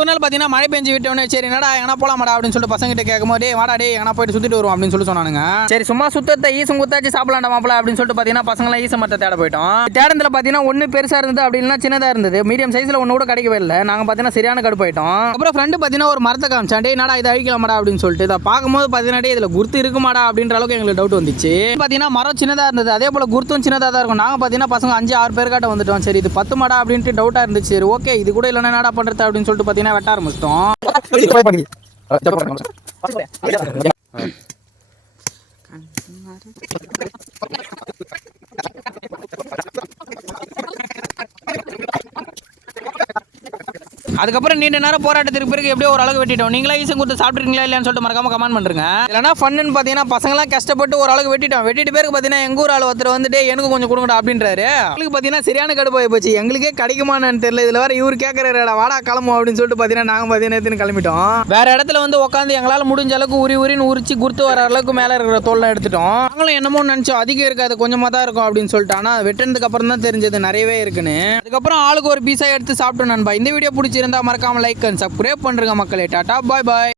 ஒரு நாள் பார்த்தீங்கன்னா மழை பெஞ்சு விட்டோன்னே சரி என்னடா எங்கன்னா போலாமாடா அப்படின்னு சொல்லிட்டு பசங்கிட்ட கேட்கும்போது டேய் வாடா டேய் எங்கன்னா போயிட்டு சுற்றிட்டு வருவோம் அப்படின்னு சொல்லி சொன்னானுங்க. சரி சும்மா சுத்தத்தை ஈசம் குத்தாச்சு சாப்பிடலாம்டா மாப்பிள அப்படின்னு சொல்லிட்டு பார்த்தீங்கன்னா பசங்களாம் ஈச மரத்தை தேட போயிட்டோம். தேடத்தில் பார்த்தீங்கன்னா ஒன்று பெருசாக இருந்தது அப்படின்னா சின்னதாக இருந்தது. மீடியம் சைஸில் ஒன்று கூட கிடைக்கவே இல்லை. நாங்கள் பார்த்தீங்கன்னா சரியான கடுப்பு போயிட்டோம் அப்புறம் ஃப்ரெண்டு பார்த்தீங்கன்னா ஒரு மரத்தை காமிச்சான் டே என்னடா இதை அழிக்கலாமாடா? அப்படின்னு சொல்லிட்டு இதை பார்க்கும்போது பார்த்தீங்கன்னா இதில் குர்த்து இருக்குமாடா? அப்படின்ற அளவுக்கு எங்களுக்கு டவுட் வந்துச்சு. பார்த்தீங்கன்னா மரம் சின்னதாக இருந்தது. அதே போல் குர்த்தும் சின்னதாக தான் இருக்கும். நாங்கள் பார்த்தீங்கன்னா பசங்க அஞ்சு ஆறு பேர் வந்துட்டோம். சரி இது பத்து மாடா அப்படின்ட்டு டவுட்டாக இருந்துச்சு. சரி ஓகே இது கூட இல்லைன்னா என்னடா பண்ணுறது அப்படின்னு சொல்லிட்டு பார்த்தீங்கன்னா என்ன வெட்ட ஆரம்பிச்சிட்டோம்? அதுக்கப்புறம் நீண்ட நேரம் போராட்டத்திற்கு பிறகு எப்படியோ ஒரு அளவுக்கு வெட்டிட்டோம். நீங்களா ஈசம் கொடுத்து சாப்பிட்றீங்களா இல்லையான்னு சொல்லிட்டு மறக்காம கமெண்ட் பண்ணுங்க. இல்லைனா ஃபன்னு பார்த்தீங்கன்னா பசங்களாம் கஷ்டப்பட்டு ஒரு அளவுக்கு வெட்டிட்டோம். வெட்டிட்டு பேருக்கு பார்த்தீங்கன்னா எங்க ஊர் ஆள் ஒருத்தர் வந்துட்டு எனக்கு கொஞ்சம் கொடுங்கடா அப்படின்றாரு. எங்களுக்கு பார்த்தீங்கன்னா சரியான கடுப்பாகி போச்சு. எங்களுக்கே கிடைக்குமான்னு தெரியல. இதில் வேற இவர் கேட்கறாரு வாடா கிளம்பும் அப்படின்னு சொல்லிட்டு பார்த்தீங்கன்னா நாங்கள் பார்த்தீங்கன்னா கிளம்பிட்டோம். வேற இடத்துல வந்து உட்காந்து எங்களால் முடிஞ்ச அளவுக்கு உரி உரின்னு உரிச்சு குடுத்து வர அளவுக்கு மேலே இருக்கிற தோல்லாம் எடுத்துட்டோம். நாங்களும் என்னமோ நினச்சோம் அதிகம் இருக்காது கொஞ்சமாக தான் இருக்கும் அப்படின்னு சொல்லிட்டு. ஆனால் வெட்டினதுக்கு அப்புறம் தான் தெரிஞ்சது நிறையவே இருக்குன்னு. அதுக்கப்புறம் ஆளுக்கு ஒரு பீஸாக எடுத்து சாப்பிட்டோம் நண்பா. இந்த வீடியோ பிடிச்சிருந்தா மறக்காமல் லைக் அண்ட் சப்ஸ்கிரைப் பண்ணுறங்க மக்களே. டாடா பாய் பாய்